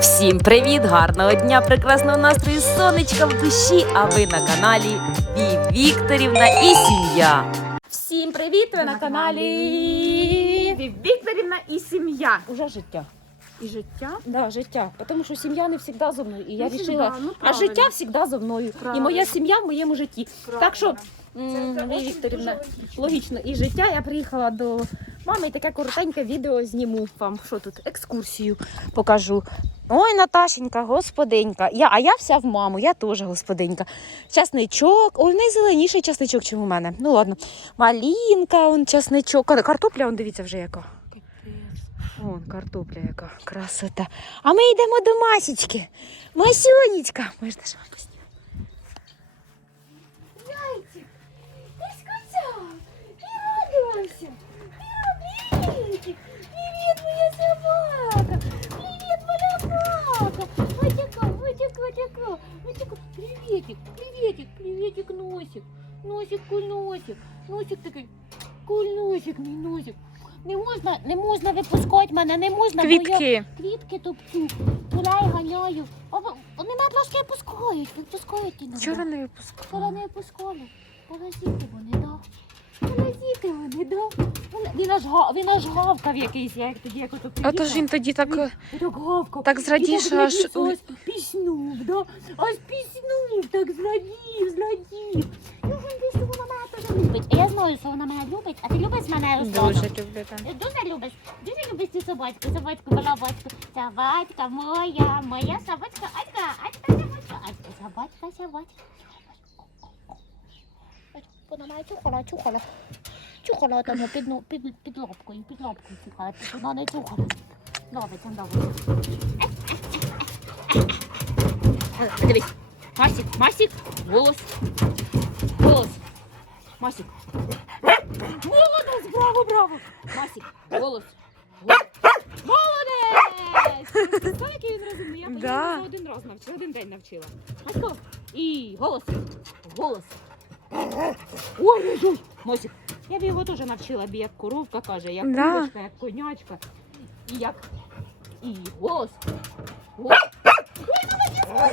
Всім привіт! Гарного дня, прекрасного настрою, сонечка в душі. А ви на каналі Ві Вікторівна і сім'я. Всім привіт! Ви на каналі Вікторівна і сім'я. Уже життя. І життя. Да, життя. Тому що сім'я не завжди зо мною. І я Не вирішила, всегда, ну, а правильно. життя завжди зо мною. І моя сім'я в моєму житті. Так що, Вікторівна, логічно, і життя я приїхала до мами і таке коротеньке відео зніму вам. Що тут? Екскурсію покажу. Ой, Наташенька, господинька. Я, а я вся в маму, я теж господинька. Часничок. Ой, в неї зеленіший часничок, ніж у мене. Ну ладно. Малінка, он часничок. Картопля, он дивіться вже яка. Вон картопля яка красота. А ми йдемо до Масічки. Масюнечка. Можна ж вам поснімати? Зайчик, ти скучав і радувався. Привіт, привіт, моя собака. Привіт, моя Матяка, матяка, матяка, матяка. Приветик, приветик, приветик, носик. Носик, кульносик. Носик такий. Кульносик, мій носик. Не можна, не можна випускати мене, не можна, бо я Квітки. квітки топчу, гуляю, ганяю. А вони мене трошки пускають, випускають іноді. Вчора не Вчора випускала. не пускали. Паразити вони, да. Паразити вони, да. Він аж, га- він аж гавкав якийсь, я як тоді як ото А то ж він тоді так. е, і так гавкав. Так зрадів, що аж- зрадів, ось піснув, да? Аж піснув, так зрадів, зрадів. Ну, він десь вона мене теж любить. А я знаю, що вона мене любить, а ти любиш мене Руслана? Дуже люблю там. Дуже любиш, дуже любиш цю собачку, собачку, балабачку. Собачка моя, моя собачка, Алька, Алька, собачка, Алька, собачка, собачка. Вона чухала, чухала. Чухала там під, під, під лапкою, під лапкою чухала, вона не чухала. Ловиться, ловиться. Дивись, Масік, Масік, голос, голос, Масік. Молодець, браво, браво. Масік, голос. Молодець! Ти який він розумний? Я Да. його один раз навчила, один день навчила. Масько, і голос. Голос. Ой, ой, ой. Мосік. Я б його теж навчила, бо як коровка каже, як Да. курочка, як конячка. І як. І голос. Ой! Ай,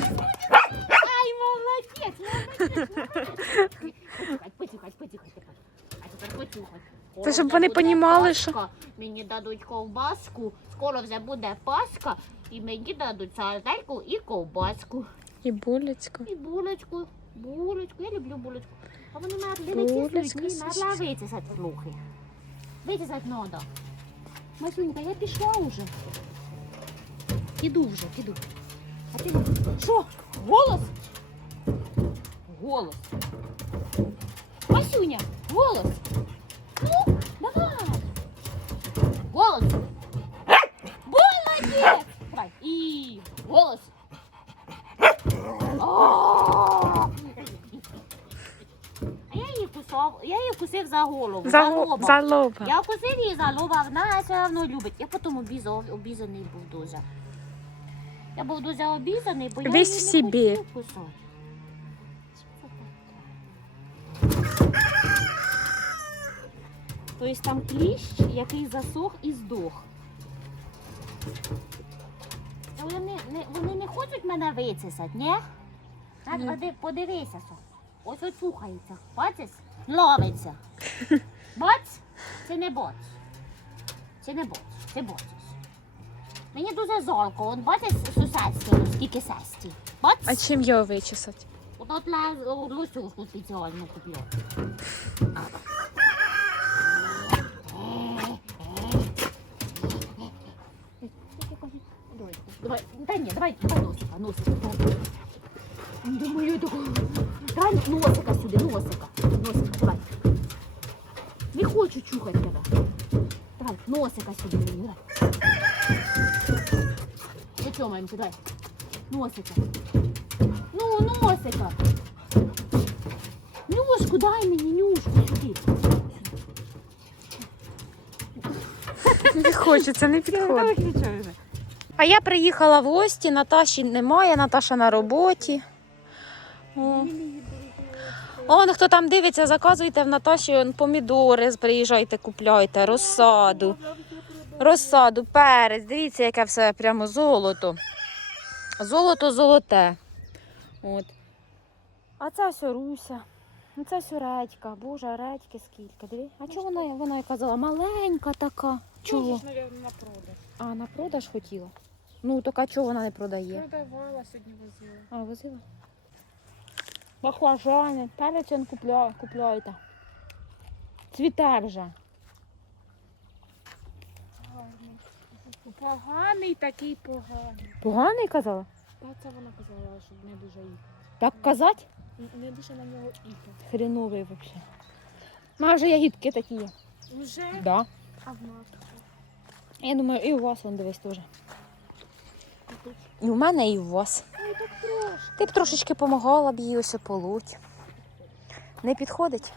молодець! Молодець! молодець. Потюхать, потюхать, потюхать тепер. А тепер потюхать. Це щоб Скоро вони буде понімали, що-. Мені дадуть ковбаску, скоро вже буде Пасха, і мені дадуть сардельку і ковбаску. І булечко. І булочку, булочку, я люблю булочку. А вони мене не тиснуть, Булочка, ні, сосиска. треба витисати слухи. Витисати треба. Масюнька, я пішла вже. Іду вже, піду. А ти що? Голос? Голос. Масюня, голос. Ну, давай. Голос. Молодець. Давай. І голос. Я її кусив за голову, за, За, лоба. за лоба. Я вкусив її за лоба, вона все одно любить. Я потім обізав, обізаний був дуже. Я був дуже обізаний, бо я Весь її в не собі. хотів кусати. Тобто там кліщ, який засох і здох. Та Вони не, вони не хочуть мене вицесати, ні? Так, Ні. поди- подивися. Со. Ось очухається. Бачиш? Ловиться. Бач? Це не боц. Це не боц. Це боцус. Мені дуже золко. От бачиш сусідське, скільки сесті. Бач? А чим його вичесати? От ла- лусюшку спеціально купила. Давай, да ні, давай, носика, носика. Думаю, такого. Дай носика сюди, носика. Носика, давай. Не хочу чухати тебе. Давай, носика сюди мені, давай. Зачомаємося, давай. Носика. Ну, носика. Нюшку дай мені, нюшку сюди. Не хочеться, не підходить. А я приїхала в гості, Наташі немає, Наташа на роботі. О. Он хто там дивиться, заказуйте в Наташі помідори, приїжджайте, купляйте, розсаду. Розсаду, перець. Дивіться, яке все прямо золото. Золото золоте. От. А це ось Руся. Ну, Це ось редька. Боже, редьки скільки. Диви. А чого вона, вона я казала, маленька така. Чого? Мабуть, на продаж. А, на продаж хотіла. Ну, так а чого вона не продає? Продавала, сьогодні возила. А, возила? Баклажани. Перець он купляє, купляйте. Цвіте вже. Гарний. Поганий такий поганий. Поганий казала? Та це вона казала, що не дуже їхати. Так казать? Не дуже на нього їхати. Хреновий взагалі. Ну, вже ягідки такі є. Уже? Да. А в нас? Я думаю, і у вас вон дивись теж. І у мене, і у вас. Ти б трошечки помагала б їй ось полоть. Не підходить?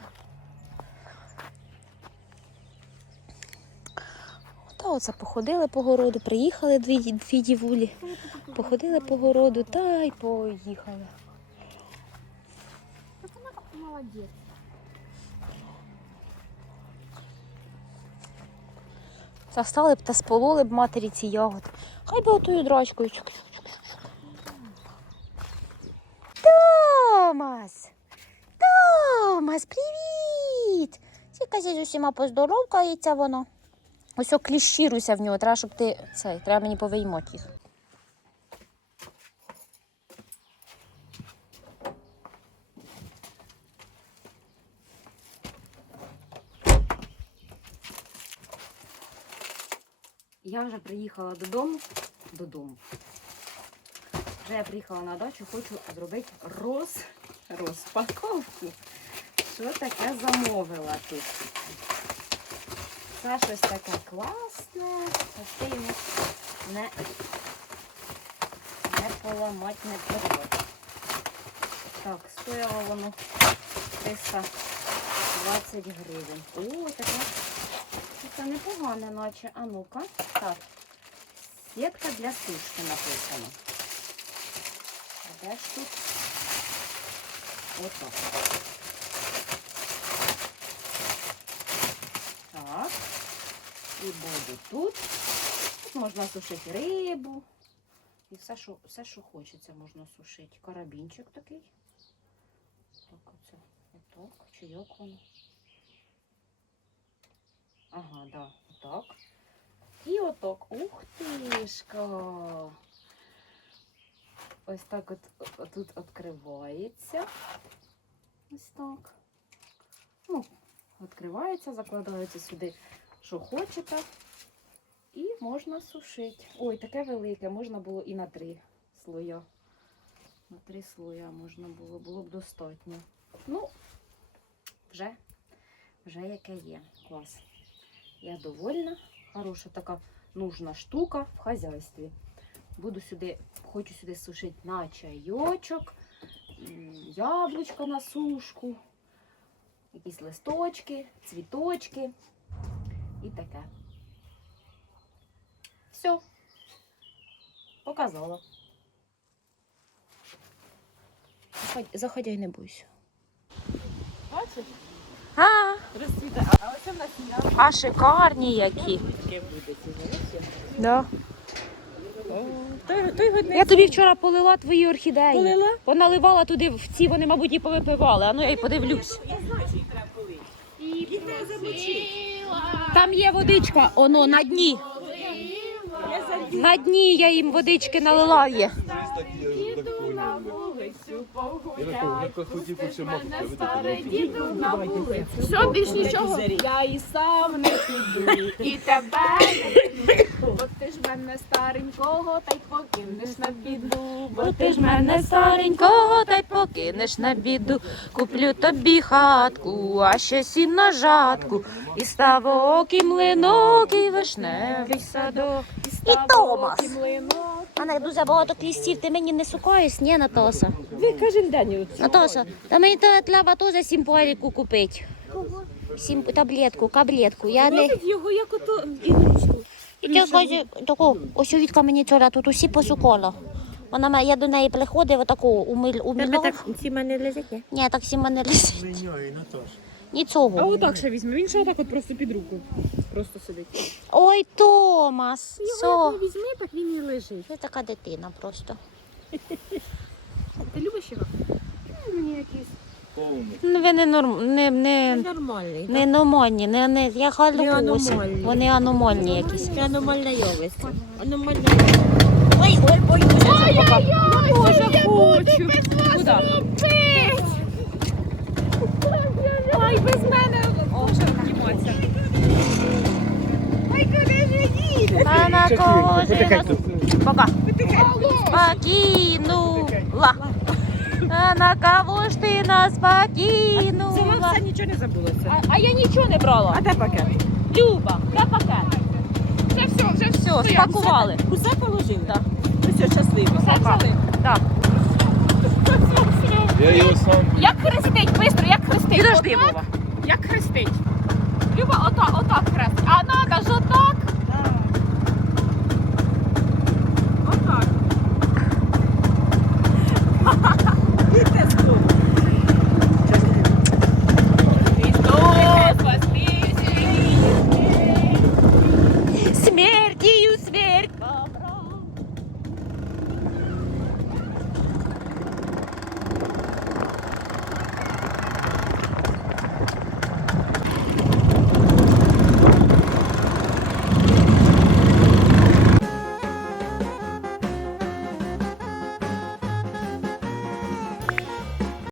Та оце походили по городу, приїхали дві, дві дівулі, походили по городу та й поїхали. Молодець. Застали б та спололи б матері ці ягоди. Хай би отою драчкою. Томас! Томас, привіт! Тільки зі усіма поздоровкається воно. Ось окліщируйся в нього, треба, щоб ти цей, треба мені повиймати їх. Я вже приїхала додому. Додому. Вже я приїхала на дачу, хочу зробити роз... розпаковку. Що таке замовила тут? Це щось таке класне, а ти йому не, не поламати, не порвати. Так, стояло воно 320 гривень. О, таке це непогане, наче. А ну-ка. Так. Сітка для сушки написано. А Де ж тут? Отак. Так. І буде тут. Тут можна сушити рибу. І все, що, все, що хочеться, можна сушити. Карабінчик такий. Так, оце. Отак. Як воно? Ага, да, отак. І отак. Ух тишка. Ось так от, тут відкривається. Ось так. Ну, відкривається, закладається сюди, що хочете. І можна сушити. Ой, таке велике, можна було і на три слоя. На три слоя можна було, було б достатньо. Ну, вже, вже яке є. Клас. Я довольна. Хороша така нужна штука в хазяйстві. Буду сюди, хочу сюди сушити на чайочок, м, яблучка на сушку, якісь листочки, цвіточки і таке. Все. Показала. Заходяй, не бойся. Бачиш? А, Розцвіте. А оце в нас а шикарні які. Да. Той, той годний. Я тобі вчора полила твої орхідеї. Полила? Поналивала туди в ці, вони, мабуть, і повипивали. А ну я й подивлюсь. Я знаю, що їх треба полити. Їх треба замочити. Там є водичка, оно на дні. Я залью. На дні я їм водички налила є. Діду на вулицю погуляй. хотів Мене старий діду на вулицю. Все, більш нічого. Я і сам не піду, і тебе не ти ж мене старенького, та й покинеш на біду. Бо ти ж мене старенького, та й покинеш на біду. Куплю тобі хатку, а ще сім на жатку. І ставок, і млинок, і вишневий садок. І Томас. І млинок. А не дуже багато клістів, ти мені не сукаєш, ні, Натоса? Ви кожен день. Натоса, та мені то треба теж сім паріку купити. Сім таблетку, каблетку. Я не... його як ото ігрушку. І ти каже, таку, ось Вітка мені вчора тут усі посукала. Вона мене- я до неї приходив, отаку умиль, умільнув. ці мене лежать? Ні, так всі мене. Міняє, Наташ. А отак ще візьме. Він ще отак от просто під руку. Просто сидить. Ой, Томас. Його Все. не візьми, так він і лежить. Ти така дитина просто. Ти любиш його? Мені якийсь. Ну, Ви не норм... не, не, Нормальний. не нормальні, не, не як Не аномальні. Вони аномальні якісь. Це аномальна явиська. Аномальна Ой, ой, ой, ой. Я Дуже хочу. Куда? Ай, без мене. Може зніматися. Ай, куди ж їде? А на кого ж нас Пока. покинула? А на кого ж ти нас покинула? Це нічого не забулося. А, а я нічого не брала. А де пакет? Люба, де пакет? Вже все, вже Все, стоять. спакували. Усе положили? Так. Ну все, щасливо. Все взяли? Так. Я його сам. Як хрестить? Бистро, як хрестить? Підожди, Отак? Вова. Як хрестить? Люба, отак, отак